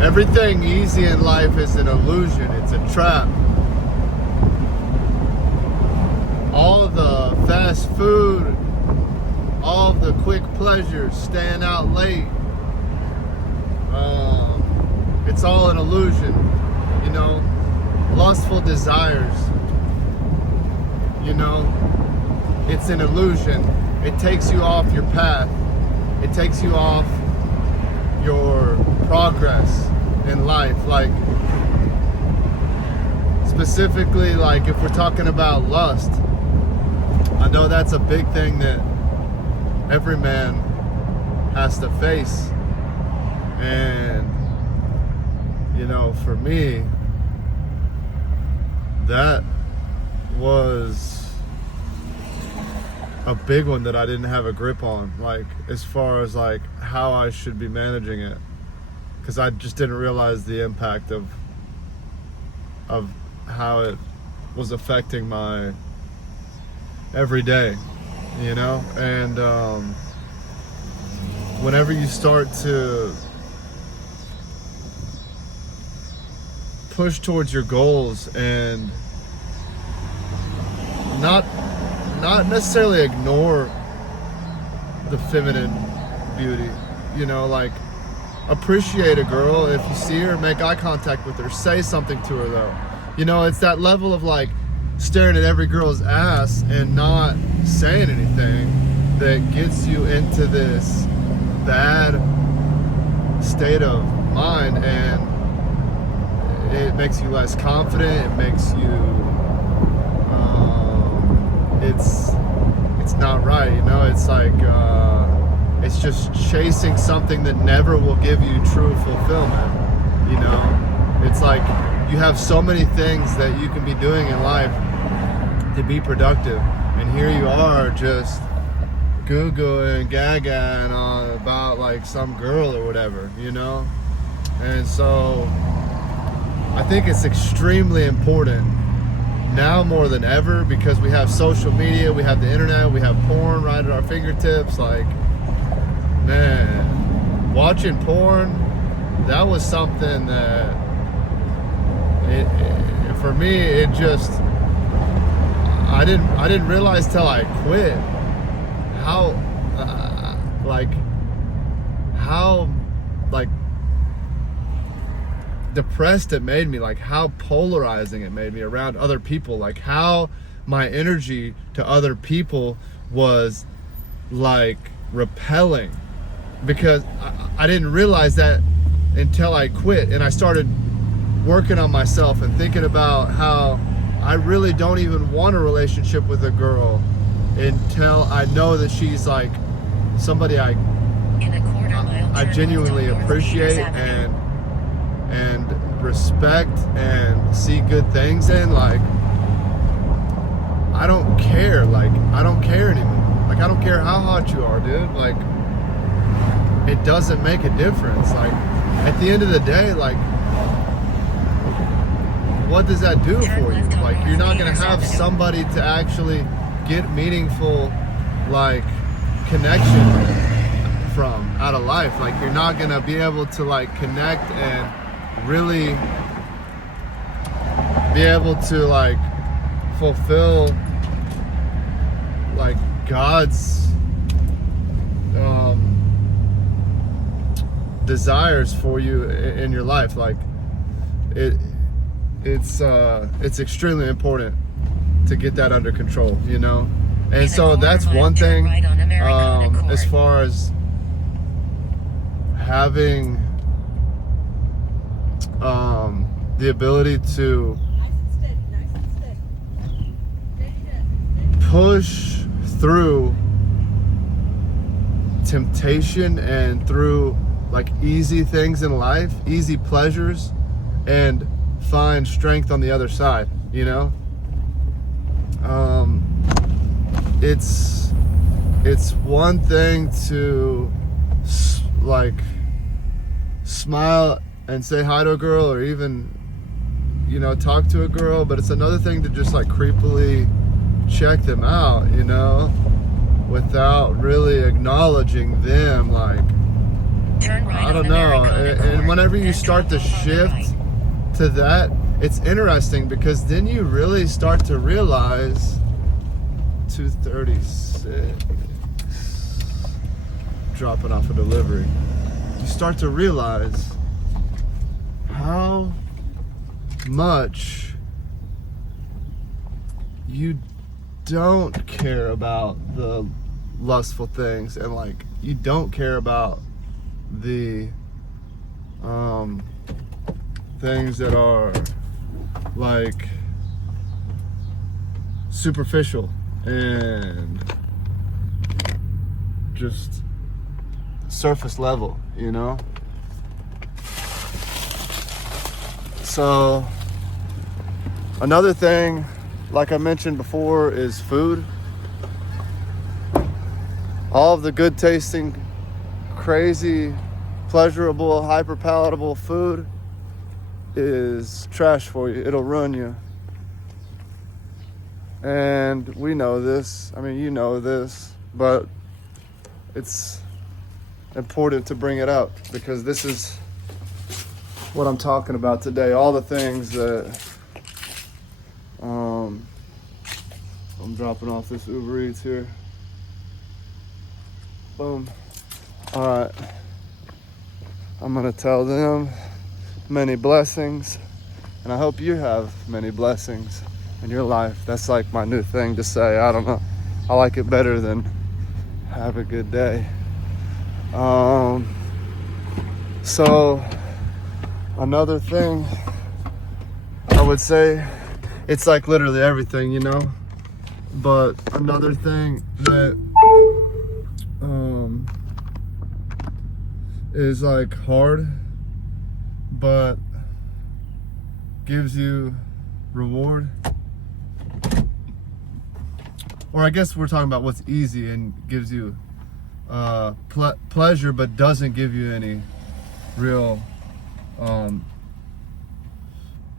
Everything easy in life is an illusion. It's a trap. All of the fast food, all of the quick pleasures, staying out late, it's all an illusion. You know, lustful desires, you know, it's an illusion. It takes you off your path. It takes you off your progress in life. Like, specifically, like if we're talking about lust, I know that's a big thing that every man has to face. And, you know, for me, that was a big one that I didn't have a grip on, like as far as like how I should be managing it, because I just didn't realize the impact of how it was affecting my everyday, you know. And whenever you start to push towards your goals and not necessarily ignore the feminine beauty, you know, like appreciate a girl. If you see her, make eye contact with her, say something to her though. You know, it's that level of like staring at every girl's ass and not saying anything that gets you into this bad state of mind, and it makes you less confident. It makes you it's not right, you know. It's like it's just chasing something that never will give you true fulfillment, you know. It's like you have so many things that you can be doing in life to be productive, and here you are just goo-gooing, gaga about like some girl or whatever, you know. And so I think it's extremely important now more than ever, because we have social media, we have the internet, we have porn right at our fingertips. Like, man, watching porn, that was something that for me, it just, I didn't realize till I quit how depressed it made me, like how polarizing it made me around other people, like how my energy to other people was like repelling, because I didn't realize that until I quit and I started working on myself and thinking about how I really don't even want a relationship with a girl until I know that she's like somebody I genuinely appreciate and respect and see good things in. Like, I don't care. Like, I don't care anymore. Like, I don't care how hot you are, dude. Like, it doesn't make a difference. Like, at the end of the day, like, what does that do for you? Like, you're not gonna have somebody to actually get meaningful, like, connection from out of life. Like, you're not gonna be able to like connect and really be able to like fulfill like God's desires for you in your life. Like, it's extremely important to get that under control, you know. And so that's one thing, as far as having the ability to push through temptation and through like easy things in life, easy pleasures, and find strength on the other side, you know. It's one thing to like smile and say hi to a girl, or even, you know, talk to a girl, but it's another thing to just like creepily check them out, you know, without really acknowledging them, like Turn right I don't on know. Americana And Court, whenever you then start to drive off on the shift right. to that, it's interesting because then you really start to realize 236 dropping off a delivery. You start to realize how much you don't care about the lustful things, and like you don't care about the things that are like superficial and just surface level, you know? So another thing, like I mentioned before, is food. All of the good tasting, crazy, pleasurable, hyper palatable food is trash for you. It'll ruin you. And we know this. I mean, you know this, but it's important to bring it up because this is what I'm talking about today. All the things that I'm dropping off this Uber Eats here. Boom. All right. I'm gonna tell them many blessings, and I hope you have many blessings in your life. That's like my new thing to say. I don't know. I like it better than have a good day. So another thing I would say, it's like literally everything, you know, but another thing that is like hard but gives you reward, or I guess we're talking about what's easy and gives you pleasure but doesn't give you any real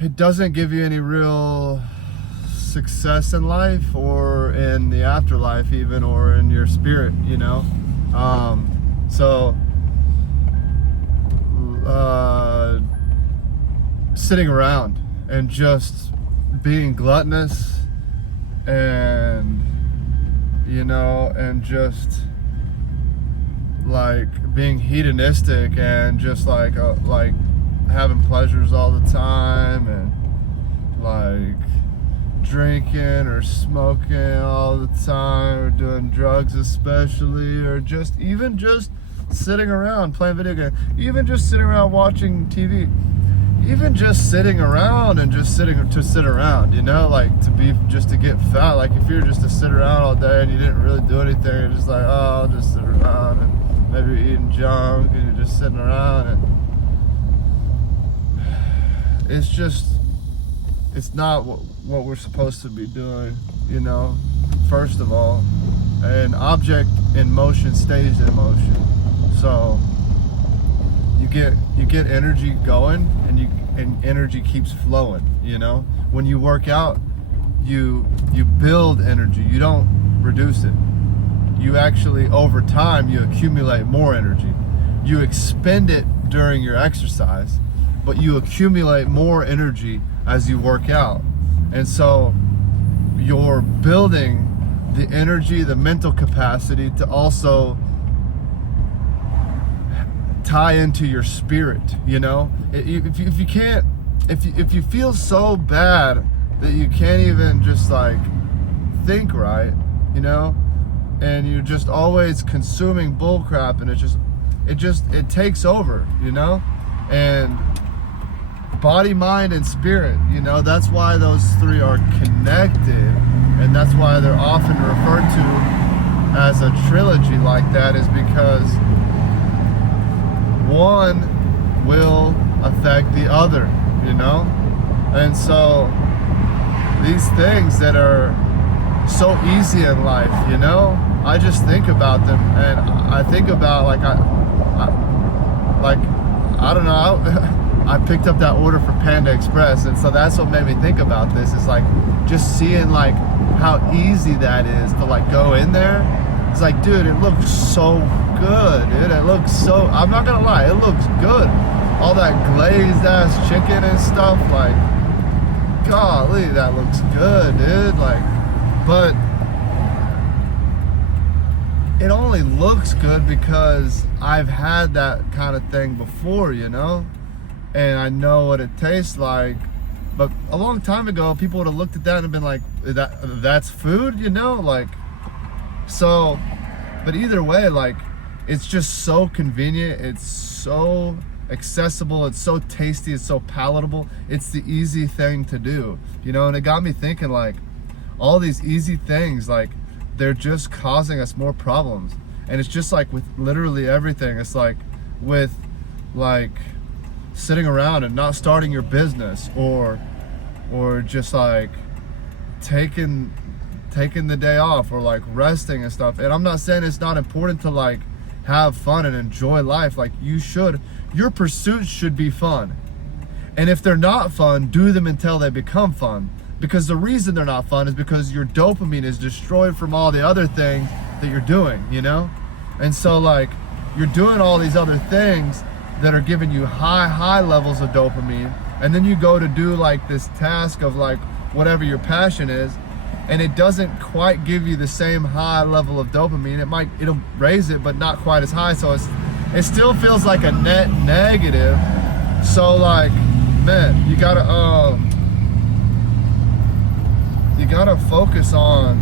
it doesn't give you any real success in life or in the afterlife even, or in your spirit, you know. So sitting around and just being gluttonous and, you know, and just like being hedonistic and just like having pleasures all the time and like drinking or smoking all the time or doing drugs especially, or just even just sitting around playing video games, even just sitting around watching TV, even just sitting around and just sitting to sit around, you know, like just to get fat. Like if you're just to sit around all day and you didn't really do anything, you're just like, oh, I'll just sit around, and maybe you're eating junk and you're just sitting around, and it's not what we're supposed to be doing, you know. First of all, an object in motion stays in motion. So you get energy going, and energy keeps flowing, you know. When you work out, you build energy. You don't reduce it. You actually, over time, you accumulate more energy. You expend it during your exercise, but you accumulate more energy as you work out. And so you're building the energy, the mental capacity to also tie into your spirit, you know. If you feel so bad that you can't even just like think right, you know, and you're just always consuming bullcrap, and it takes over, you know. And body, mind, and spirit, you know, that's why those three are connected, and that's why they're often referred to as a trilogy like that, is because one will affect the other, you know. And so these things that are so easy in life, you know, I just think about them, and I think about like I don't know, I picked up that order for Panda Express, and so that's what made me think about this, is like just seeing like how easy that is to like go in there. It's like, dude, it looks so good, dude. It looks so, I'm not gonna lie, it looks good. All that glazed ass chicken and stuff, like, golly, that looks good, dude. Like, but it only looks good because I've had that kind of thing before, you know? And I know what it tastes like. But a long time ago, people would have looked at that and been like, that's food, you know? Like, so, but either way, like, it's just so convenient. It's so accessible. It's so tasty. It's so palatable. It's the easy thing to do, you know? And it got me thinking, like, all these easy things, like, they're just causing us more problems. And it's just like with literally everything. It's like with, like, sitting around and not starting your business, or just like taking the day off, or like resting and stuff. And I'm not saying it's not important to like have fun and enjoy life. Like, you should, your pursuits should be fun. And if they're not fun, do them until they become fun. Because the reason they're not fun is because your dopamine is destroyed from all the other things that you're doing, you know? And so like, you're doing all these other things that are giving you high levels of dopamine, and then you go to do like this task of like whatever your passion is, and it doesn't quite give you the same high level of dopamine. It'll raise it, but not quite as high. So it still feels like a net negative. So like, man, you gotta focus on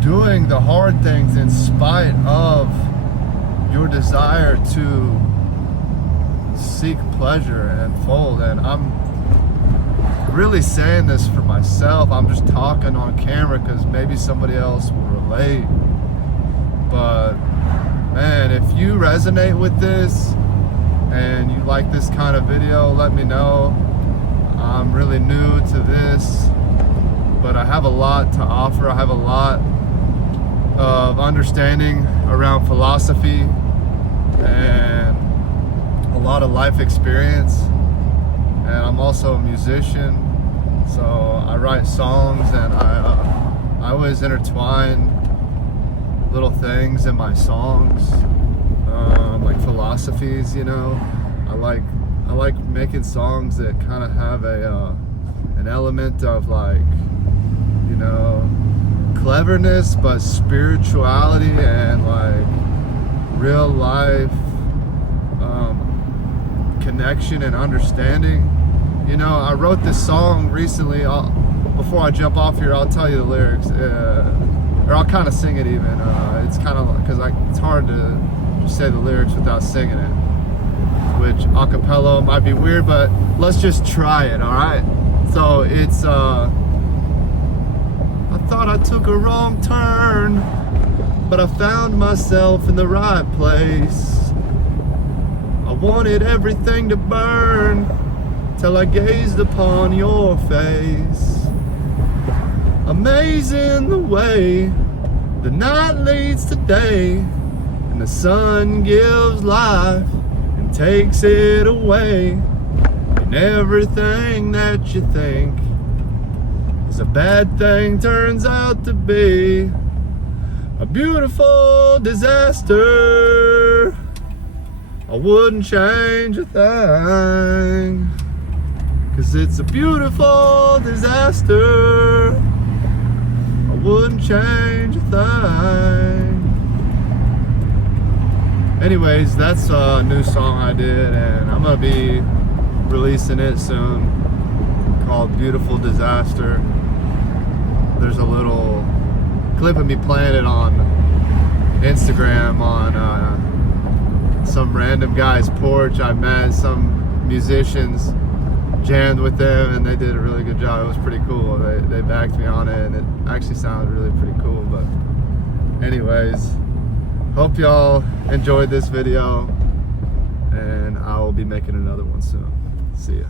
doing the hard things in spite of your desire to seek pleasure and fold. And I'm really saying this for myself. I'm just talking on camera because maybe somebody else will relate. But man, if you resonate with this and you like this kind of video, let me know. I'm really new to this, but I have a lot to offer. I have a lot of understanding around philosophy and a lot of life experience. And I'm also a musician, so I write songs, and I always intertwine little things in my songs, like philosophies, you know. I like making songs that kind of have an element of, like, you know, cleverness, but spirituality and like real life connection and understanding. You know, I wrote this song recently. Before I jump off here, I'll tell you the lyrics, or I'll kind of sing it even. It's kind of because it's hard to just say the lyrics without singing it, which a cappella might be weird, but let's just try it, all right? So it's I thought I took a wrong turn, but I found myself in the right place. I wanted everything to burn till I gazed upon your face. Amazing the way the night leads to day, and the sun gives life and takes it away. And everything that you think is a bad thing turns out to be a beautiful disaster. I wouldn't change a thing, 'cause it's a beautiful disaster. I wouldn't change a thing. Anyways, that's a new song I did, and I'm gonna be releasing it soon, called Beautiful Disaster. There's a little clip of me playing it on Instagram on some random guy's porch. I met some musicians, jammed with them, and they did a really good job. It was pretty cool. They backed me on it, and it actually sounded really pretty cool. But anyways, hope y'all enjoyed this video, and I will be making another one soon. See ya.